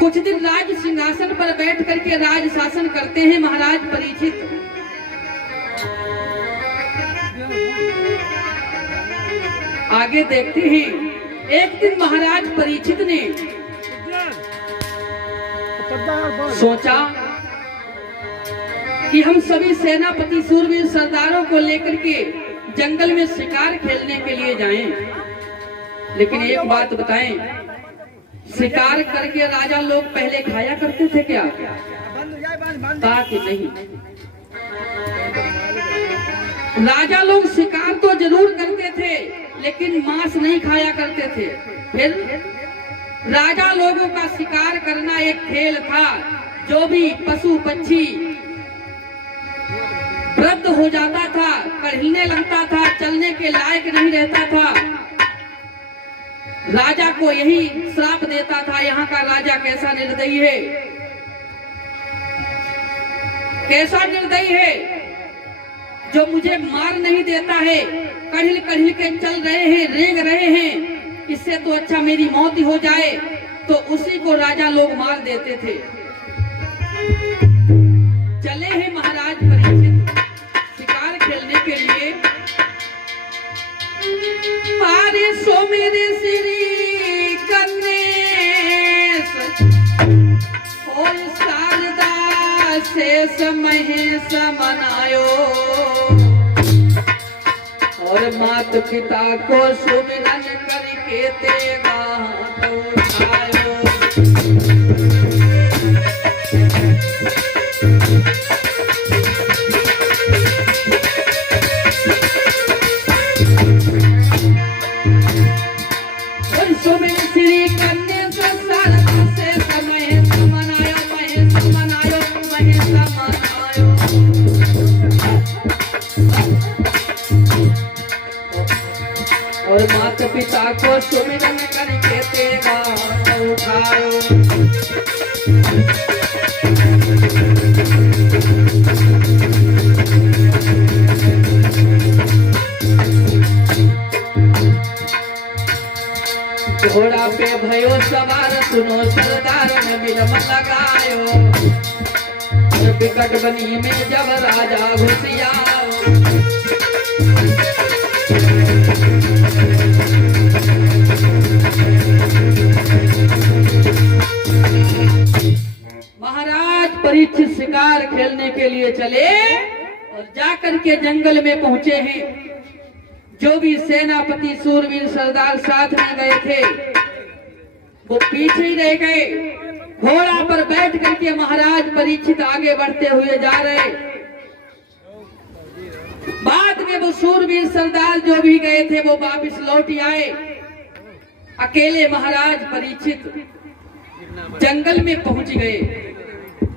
कुछ दिन राज सिंहासन पर बैठ करके राज शासन करते हैं महाराज परीक्षित। आगे देखते हैं एक दिन महाराज परीक्षित ने सोचा कि हम सभी सेनापति सूरवीर सरदारों को लेकर के जंगल में शिकार खेलने के लिए जाएं। लेकिन एक बात बताएं, शिकार करके राजा लोग पहले खाया करते थे क्या? कहा कि नहीं। राजा लोग शिकार तो जरूर करते थे लेकिन मांस नहीं खाया करते थे। फिर राजा लोगों का शिकार करना एक खेल था। जो भी पशु पक्षी वृद्ध हो जाता था, कढ़िलने लगता था, चलने के लायक नहीं रहता था, राजा को यही श्राप देता था। यहाँ का राजा कैसा निर्दयी है, कैसा निर्दयी है जो मुझे मार नहीं देता है। कढ़िल कढ़िल के चल रहे हैं, रेंग रहे हैं, इससे तो अच्छा मेरी मौत ही हो जाए। तो उसी को राजा लोग मार देते थे। चले हैं महाराज परीक्षित शिकार खेलने के लिए। आरे सो मेरे श्री गणेश और शारदा शेष महेश मनायो और मात पिता को सुमिरन करके तेगा हाथ उठायो। और माता पिता को सुमिरन करके तेगा उठाओ। घोड़ा पे भयो सवार सुनो सरदार ने बिलम लगायो। और बिकट बनी में जब राजा घुसिया महाराज परीक्षित शिकार खेलने के लिए चले और जाकर के जंगल में पहुंचे हैं। जो भी सेनापति सूरवीर सरदार साथ में गए थे वो पीछे ही रह गए। घोड़ा पर बैठ करके महाराज परीक्षित आगे बढ़ते हुए जा रहे। बाद में वो सूरवीर सरदार जो भी गए थे वो वापिस लौट आए। अकेले महाराज परीक्षित जंगल में पहुंच गए।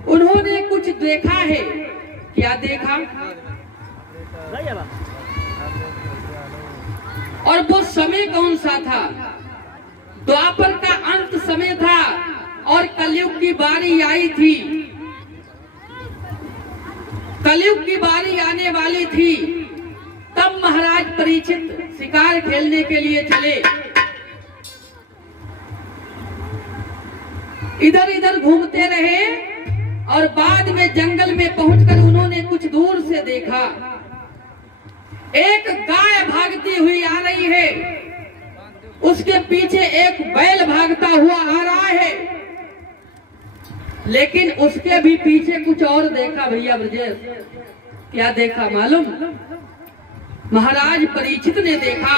उन्होंने कुछ देखा है। क्या देखा? और वो समय कौन सा था? द्वापर का अंत समय था और कलयुग की बारी आई थी। कलयुग की बारी आने वाली थी। तब महाराज परीक्षित शिकार खेलने के लिए चले। इधर इधर घूमते रहे और बाद में जंगल में पहुंचकर उन्होंने कुछ दूर से देखा। एक गाय भागती हुई आ रही है, उसके पीछे एक बैल भागता हुआ आ रहा है। लेकिन उसके भी पीछे कुछ और देखा भैया ब्रजेश। क्या देखा मालूम? महाराज परीक्षित ने देखा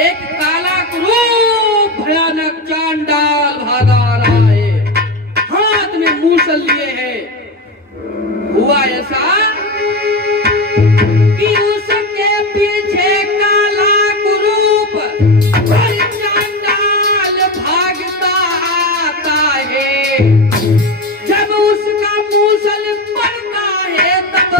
एक काला क्रूर भयानक चांडाल भागा आ रहा है, हाथ में मूसल लिए है। हुआ ऐसा कि उसके पीछे काला कुरूप और चांडाल भागता आता है। जब उसका मूसल पड़ता है तब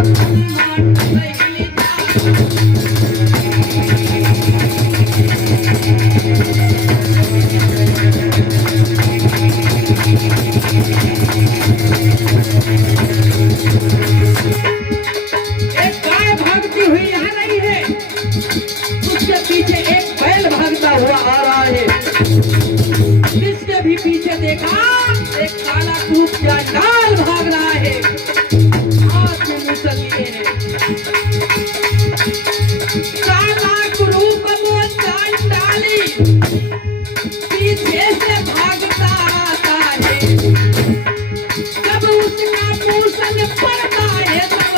हुआ आ रहा है। इसके भी पीछे देखा एक काला क्रूप चांडाल भाग रहा है, हाथ में मूसल लिए है। काला क्रूप वो चांडाली पीछे से भागता आता है, जब उसका मूसल पड़ता है तब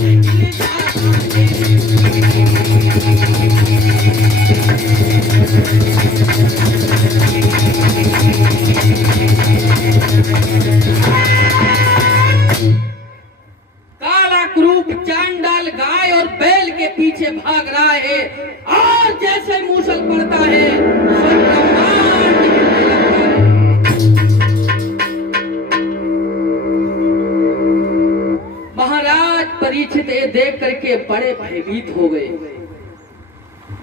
हिल जाता काला क्रूप चांडाल गाय और बैल के पीछे भाग रहा है, और जैसे मूसल पड़ता है ब्रह्मांड हिलने लगता है। महाराज परीक्षित ये देख करके बड़े भयभीत हो गए,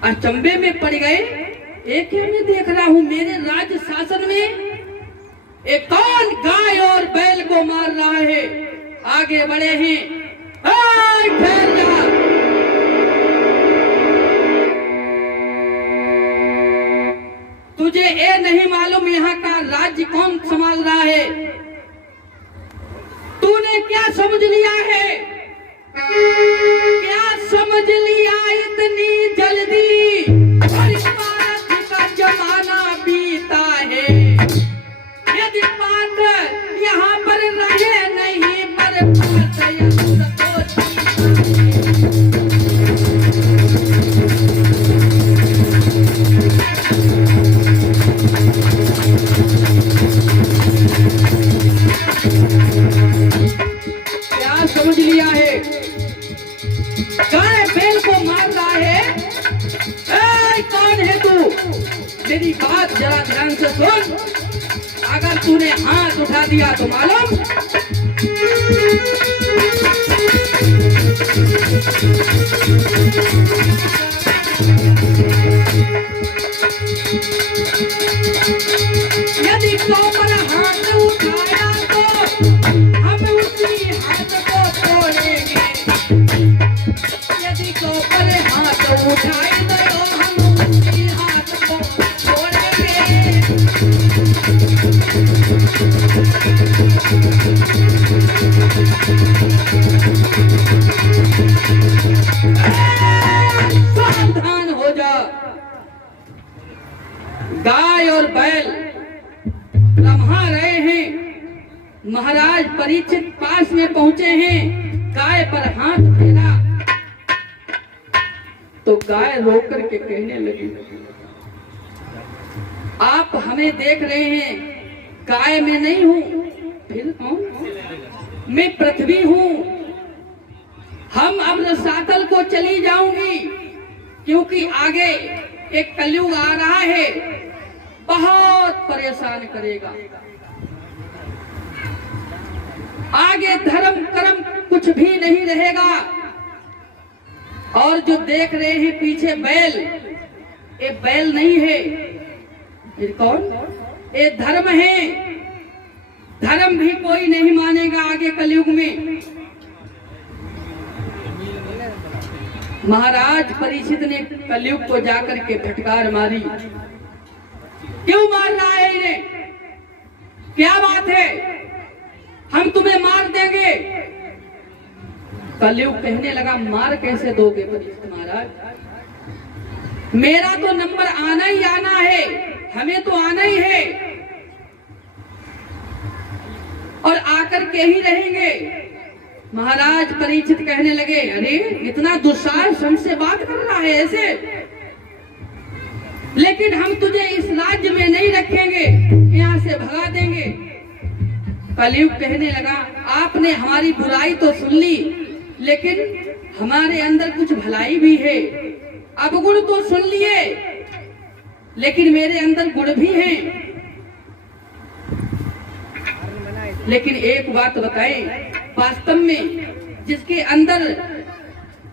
अचंभे में पड़ गए। एक मैं देख रहा हूं मेरे राज्य शासन में एक कौन गाय और बैल को मार रहा है। आगे बढ़े हैं, ठहर जा, तुझे ये नहीं मालूम यहाँ का राज्य कौन संभाल रहा है? तूने क्या समझ लिया है? क्या समझ लिया इतनी जल्दी? भारत का जमाना बीता है, यदि बात यहाँ पर रहे नहीं पर क्या समझ लिया है? गाय बैल को मार रहा है। कौन है तू? मेरी बात जरा ध्यान से सुन। अगर तूने हाथ उठा दिया तो मालूम यदि तो पर हाथ उठाया तो हम उसी हाथ को तोड़ेंगे, यदि तो पर हाथ उठाए तो हम उसी हाथ को तोड़ेंगे। सावधान हो जा। गाय और बैल लम्हा रहे हैं। महाराज परीक्षित पास में पहुंचे हैं, गाय पर हाथ फेरा तो गाय रोक करके कहने लगी, आप हमें देख रहे हैं, गाय मैं नहीं हूं, फिर कौन? मैं पृथ्वी हूं। हम अब रसातल को चली जाऊंगी, क्योंकि आगे एक कलयुग आ रहा है, बहुत परेशान करेगा। आगे धर्म कर्म कुछ भी नहीं रहेगा। और जो देख रहे हैं पीछे बैल, ये बैल नहीं है, फिर कौन? ये धर्म है। धर्म भी कोई नहीं मानेगा आगे कलयुग में। महाराज परीक्षित ने कलयुग को जाकर के फटकार मारी, क्यों मार रहा है इन्हें? क्या बात है? हम तुम्हें मार देंगे। कलयुग कहने लगा, मार कैसे दोगे परीक्षित महाराज? मेरा तो नंबर आना ही आना है, हमें तो आना ही है, और आकर के ही रहेंगे। महाराज परीक्षित कहने लगे, अरे इतना दुस्साहस हमसे बात कर रहा है ऐसे? लेकिन हम तुझे इस राज्य में नहीं रखेंगे, यहाँ से भगा देंगे। कलयुग कहने लगा, आपने हमारी बुराई तो सुन ली, लेकिन हमारे अंदर कुछ भलाई भी है। अवगुण तो सुन लिए, लेकिन मेरे अंदर गुण भी हैं। लेकिन एक बात बताएं, वास्तव में जिसके अंदर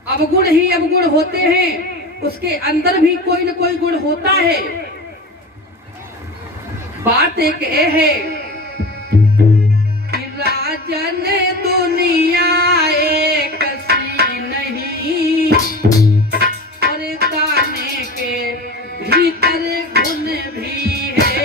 अवगुण ही अवगुण होते हैं, उसके अंदर भी कोई न कोई गुण होता है। बात एक ये है कि राजन दुनिया एक सी नहीं, और दाने के भीतर गुण भी है।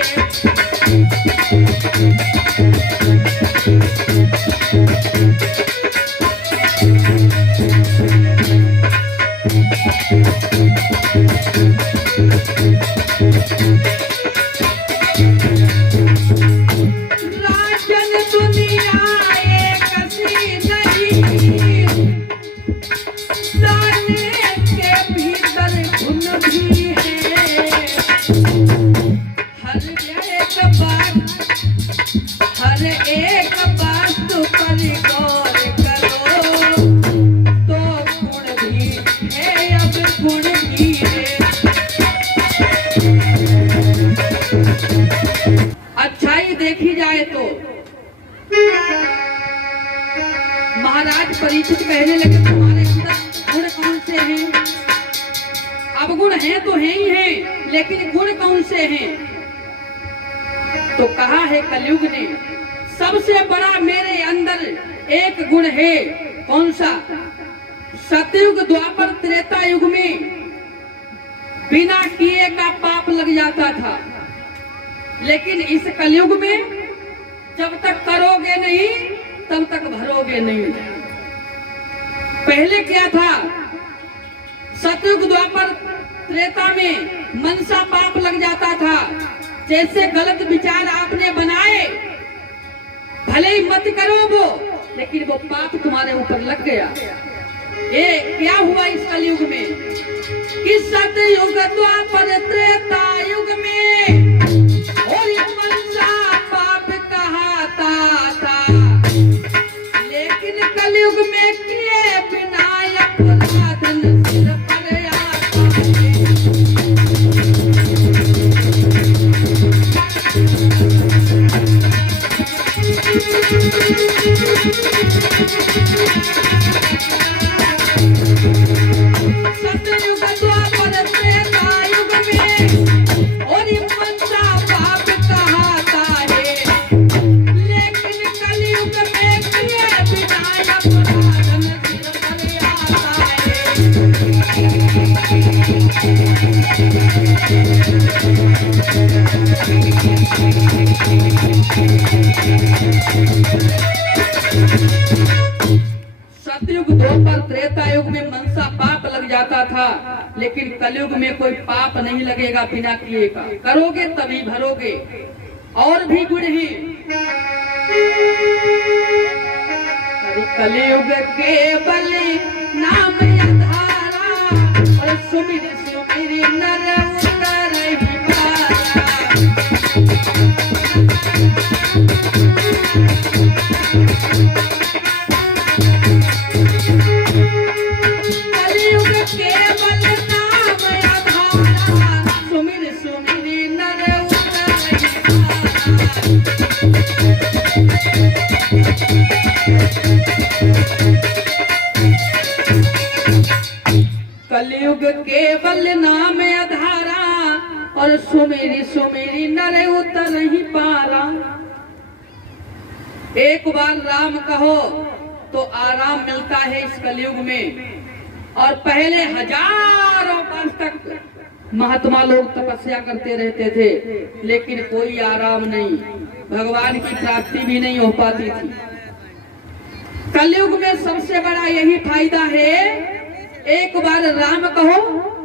देखी जाए तो महाराज परीक्षित कहने लगे तुम्हारे अंदर गुण कौन से हैं? अब गुण हैं तो हैं ही हैं, लेकिन गुण कौन से हैं? तो कहा है कलयुग ने सबसे बड़ा मेरे अंदर एक गुण है। कौन सा? सतयुग द्वापर त्रेता युग में बिना किए का पाप लग जाता था, लेकिन इस कलयुग में जब तक करोगे नहीं तब तक भरोगे नहीं। पहले क्या था? सतयुग द्वापर त्रेता में मनसा पाप लग जाता था। जैसे गलत विचार आपने बनाए, भले ही मत करो वो, लेकिन वो पाप तुम्हारे ऊपर लग गया। ये क्या हुआ इस कलयुग में कि सतयुग द्वापर त्रेता युग में और मनसा पाप कहाता था, लेकिन कलयुग में किए बिना अपराध सिर पर आता है। सतयुग द्वापर त्रेता युग में और मनसा पाप कहाता है, लेकिन कलयुग में किए बिना अपराध सिर पर आता सतयुग द्वापर त्रेता युग में मनसा पाप लग जाता था, लेकिन कलयुग में कोई पाप नहीं लगेगा बिना किए का। करोगे तभी भरोगे। और भी गुण हैं। कलयुग के बल नाम आधारा और सुमिर सुमिर नर उतर पारा। कलयुग केवल नाम आधारा और सुमेरी सुमेरी नर उतर ही पारा। एक बार राम कहो तो आराम मिलता है इस कलयुग में। और पहले हजारों वर्ष तक महात्मा लोग तपस्या करते रहते थे, लेकिन कोई आराम नहीं, भगवान की प्राप्ति भी नहीं हो पाती थी। कलयुग में सबसे बड़ा यही फायदा है, एक बार राम कहो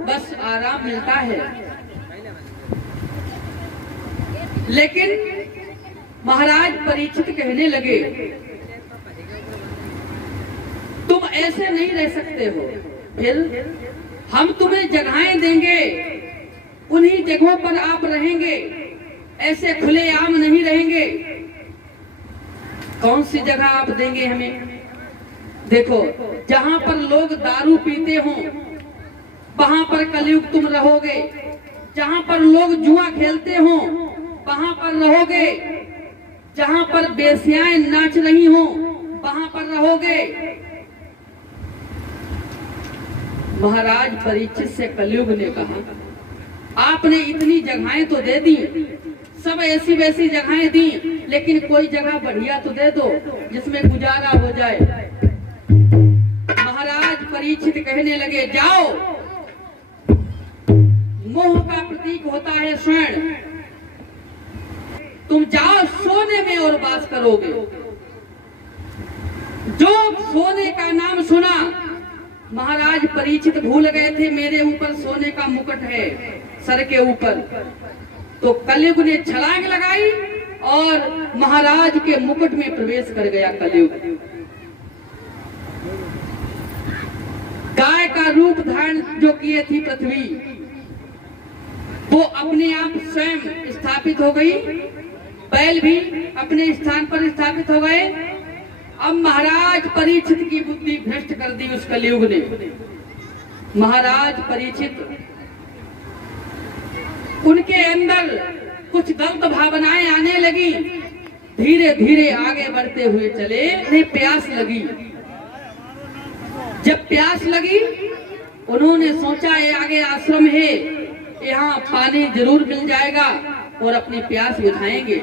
बस आराम मिलता है। लेकिन महाराज परीक्षित कहने लगे तुम ऐसे नहीं रह सकते हो, फिर हम तुम्हें जगहें देंगे, उन्हीं जगहों पर आप रहेंगे, ऐसे खुलेआम नहीं रहेंगे। कौन सी जगह आप देंगे हमें? देखो, जहां पर लोग दारू पीते हो वहां पर कलयुग तुम रहोगे। जहां पर लोग जुआ खेलते हो वहां पर रहोगे। जहां पर बेस्याएं नाच रही हो वहां पर रहोगे। महाराज परीक्षित से कलयुग ने कहा आपने इतनी जगहें तो दे दी, सब ऐसी वैसी जगहें दी, लेकिन कोई जगह बढ़िया तो दे दो जिसमें गुजारा हो जाए। महाराज परीक्षित कहने लगे जाओ, मोह का प्रतीक होता है स्वर्ण, तुम जाओ सोने में और वास करोगे। जो सोने का नाम सुना महाराज परीक्षित भूल गए थे मेरे ऊपर सोने का मुकुट है सर के ऊपर। तो कलयुग ने छलांग लगाई और महाराज के मुकुट में प्रवेश कर गया कलयुग। गाय का रूप धारण जो किए थी पृथ्वी, वो अपने आप स्वयं स्थापित हो गई, बैल भी अपने स्थान पर स्थापित हो गए। अब महाराज परीक्षित की बुद्धि भ्रष्ट कर दी उस कलयुग ने। महाराज परीक्षित उनके अंदर कुछ गलत भावनाएं आने लगी धीरे धीरे आगे बढ़ते हुए चले। उन्हें प्यास लगी। जब प्यास लगी उन्होंने सोचा ये आगे आश्रम है, यहाँ पानी जरूर मिल जाएगा और अपनी प्यास बुझाएंगे।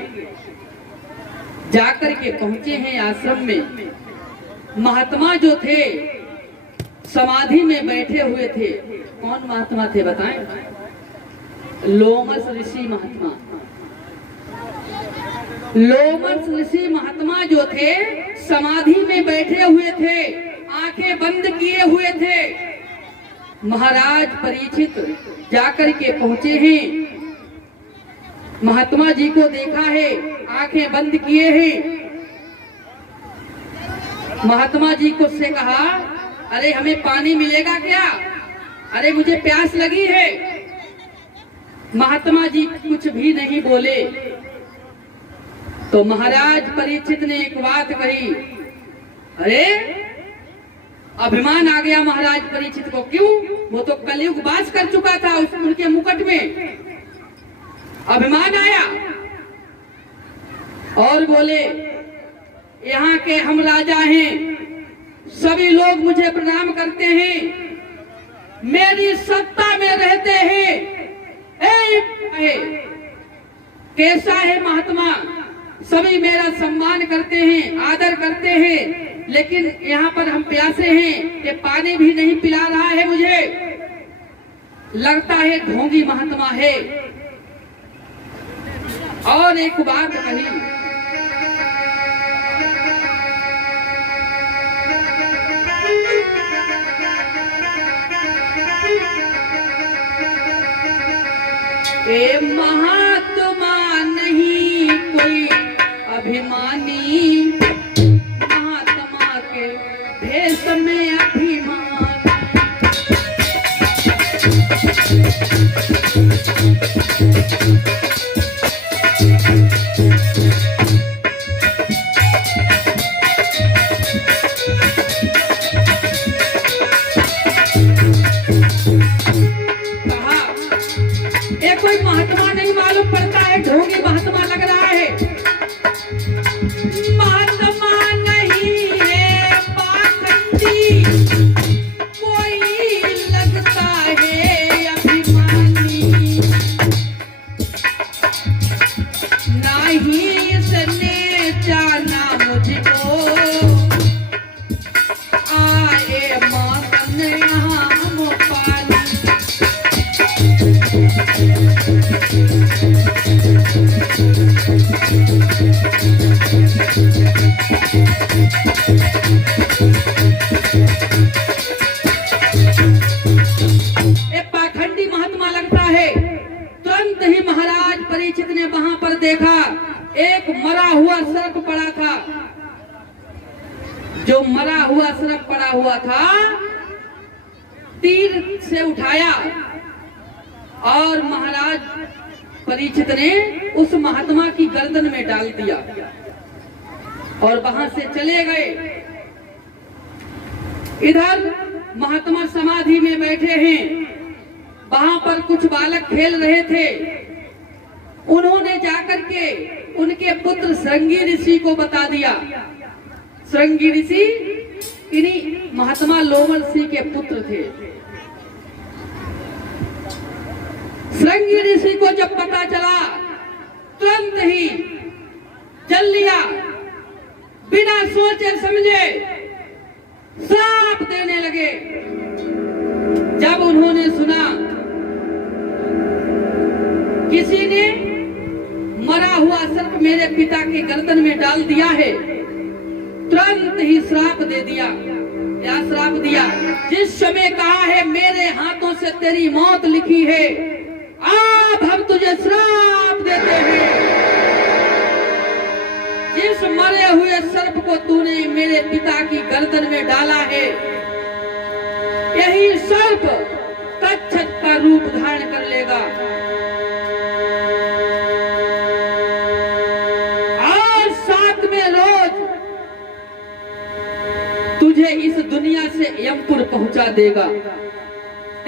जाकर के पहुंचे हैं आश्रम में। महात्मा जो थे समाधि में बैठे हुए थे। कौन महात्मा थे बताएं? लोमस ऋषि महात्मा। लोमस ऋषि महात्मा जो थे समाधि में बैठे हुए थे, आंखें बंद किए हुए थे। महाराज परीक्षित जाकर के पहुंचे हैं। महात्मा जी को देखा है, आंखें बंद किए हैं। महात्मा जी को से कहा, अरे हमें पानी मिलेगा क्या? अरे मुझे प्यास लगी है। महात्मा जी कुछ भी नहीं बोले। तो महाराज परीक्षित ने एक बात कही। अरे अभिमान आ गया महाराज परीक्षित को। क्यों? वो तो कलयुग वास कर चुका था, उनके मुकुट में अभिमान आया और बोले, यहाँ के हम राजा हैं, सभी लोग मुझे प्रणाम करते हैं, मेरी सत्ता में रहते हैं। कैसा है महात्मा, सभी मेरा सम्मान करते हैं, आदर करते हैं, लेकिन यहाँ पर हम प्यासे हैं कि पानी भी नहीं पिला रहा है मुझे। लगता है ढोंगी महात्मा है। और एक बात कही, ए महात्मा नहीं कोई अभिमानी, महात्मा के भेष में अभिमान। कोई महात्मा नहीं मालूम पड़ता है, ढोंगी महात्मा लग रहा है। महात्मा नहीं है पाखंडी, कोई लगता है अभिमानी। नहीं इसने जाना मुझको, आए माखन यहाँ हम पानी। पाखंडी महात्मा लगता है। तुरंत ही महाराज परीक्षित ने वहां पर देखा, एक मरा हुआ सर्प पड़ा था। जो मरा हुआ सर्प पड़ा हुआ था, तीर से उठाया और महाराज परीक्षित ने उस महात्मा की गर्दन में डाल दिया और वहां से चले गए। इधर महात्मा समाधि में बैठे हैं। वहां पर कुछ बालक खेल रहे थे। उन्होंने जाकर के उनके पुत्र श्रृंगी ऋषि को बता दिया। श्रृंगी ऋषि इन्हीं महात्मा लोमस ऋषि के पुत्र थे। श्रृंगी ऋषि को जब पता चला, तुरंत ही चल लिया, बिना सोचे समझे श्राप देने लगे। जब उन्होंने सुना किसी ने मरा हुआ सर्प मेरे पिता के गर्दन में डाल दिया है, तुरंत ही श्राप दे दिया। क्या श्राप दिया? जिस समय कहा है मेरे हाथों से तेरी मौत लिखी है, अब हम तुझे श्राप देते हैं। जिस मरे हुए सर्प को तूने मेरे पिता की गर्दन में डाला है, यही सर्प तक्षक का रूप धारण कर लेगा और 7वें रोज तुझे इस दुनिया से यमपुर पहुंचा देगा।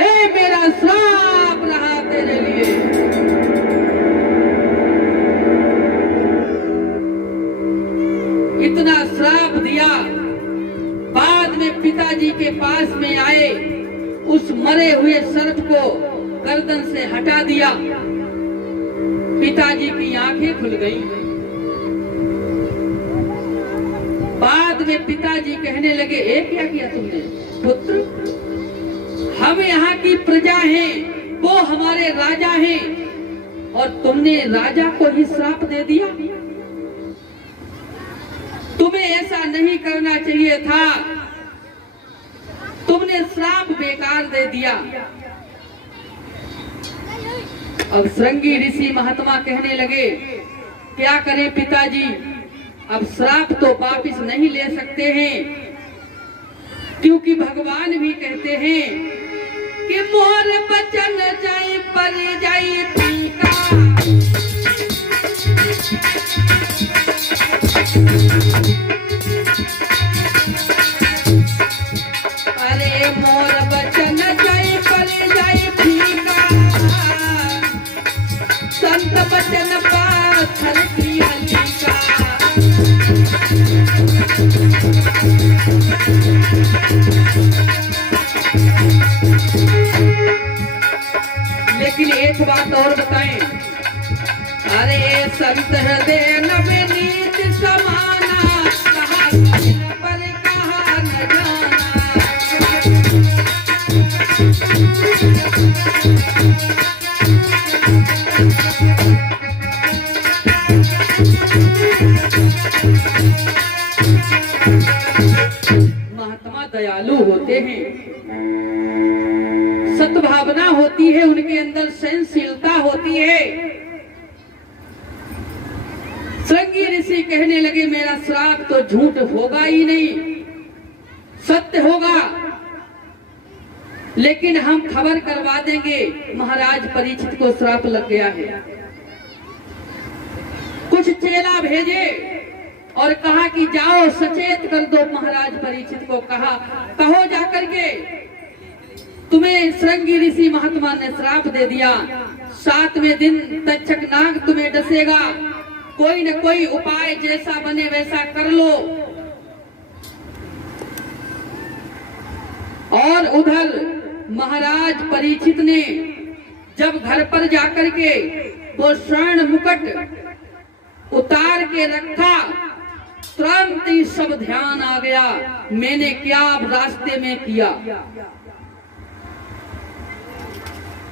ए मेरा श्राप रहा तेरे लिए। इतना श्राप दिया। बाद में पिताजी के पास में आए, उस मरे हुए सर्प को गर्दन से हटा दिया। पिताजी की आंखें खुल गई। बाद में पिताजी कहने लगे, ए क्या किया तुमने पुत्र? हम यहाँ की प्रजा हैं, वो हमारे राजा हैं, और तुमने राजा को ही श्राप दे दिया। तुम्हें ऐसा नहीं करना चाहिए था, तुमने श्राप बेकार दे दिया। अब श्रृंगी ऋषि महात्मा कहने लगे, क्या करें पिताजी, अब श्राप तो वापिस नहीं ले सकते हैं, क्योंकि भगवान भी कहते हैं कि मोर बचन जाए पर जाए टीका। अरे मोर बचन जाए पर जाए टीका, संत बचन पाथर की हलिका। लेकिन एक बात और बताएं, अरे संत हृदय नवनीत समाना, कहा पर कहा न जाना। महात्मा दयालु होते हैं, सद्भावना होती है, उनके अंदर सहनशीलता होती है। श्रृंगी ऋषि कहने लगे, मेरा श्राप तो झूठ होगा ही नहीं, सत्य होगा, लेकिन हम खबर करवा देंगे महाराज परीक्षित को श्राप लग गया है। कुछ चेला भेजे और कहा कि जाओ सचेत कर दो महाराज परीक्षित को। कहो जाकर के तुम्हें श्रृंगी ऋषि महात्मा ने श्राप दे दिया, 7वें दिन तक्षक नाग तुम्हें डसेगा, कोई न कोई उपाय जैसा बने वैसा कर लो। और उधर महाराज परीक्षित ने जब घर पर जाकर के वो स्वर्ण मुकुट उतार के रखा, तुरंत ही सब ध्यान आ गया, मैंने क्या रास्ते में किया।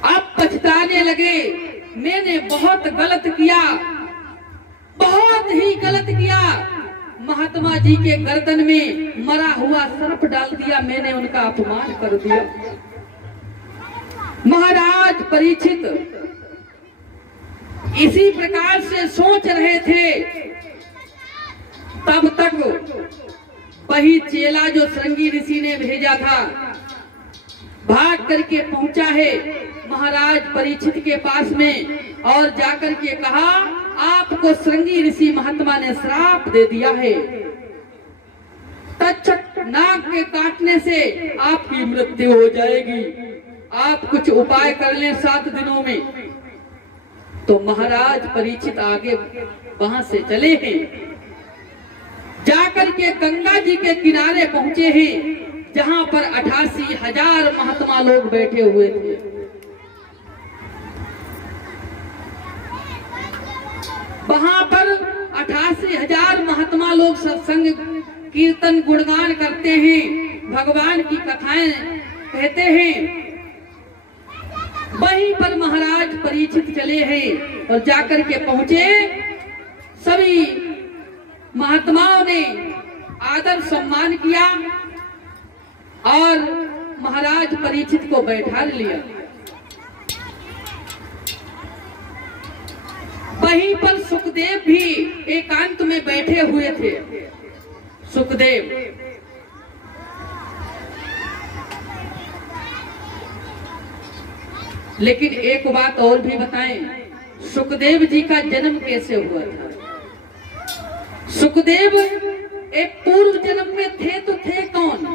अब पछताने लगे, मैंने बहुत गलत किया, बहुत ही गलत किया। महात्मा जी के गर्दन में मरा हुआ सर्प डाल दिया, मैंने उनका अपमान कर दिया। महाराज परीक्षित इसी प्रकार से सोच रहे थे, तब तक वही चेला जो श्रृंगी ऋषि ने भेजा था भाग करके पहुंचा है महाराज परीक्षित के पास में, और जाकर के कहा, आपको श्रृंगी ऋषि महात्मा ने श्राप दे दिया है, तक्षक नाग के काटने से आपकी मृत्यु हो जाएगी, आप कुछ उपाय कर लें 7 दिनों में। तो महाराज परीक्षित आगे वहां से चले हैं, जाकर के गंगा जी के किनारे पहुंचे हैं, जहां पर 88,000 महात्मा लोग बैठे हुए थे। वहां पर 88,000 महात्मा लोग सत्संग कीर्तन गुणगान करते हैं, भगवान की कथाएं कहते हैं। वहीं पर महाराज परीक्षित चले हैं और जाकर के पहुंचे, सभी महात्माओं ने आदर सम्मान किया और महाराज परीक्षित को बैठा लिया। वहीं पर सुखदेव भी एकांत में बैठे हुए थे। सुखदेव लेकिन एक बात और भी बताएं, सुखदेव जी का जन्म कैसे हुआ था? सुखदेव एक पूर्व जन्म में थे तो थे कौन?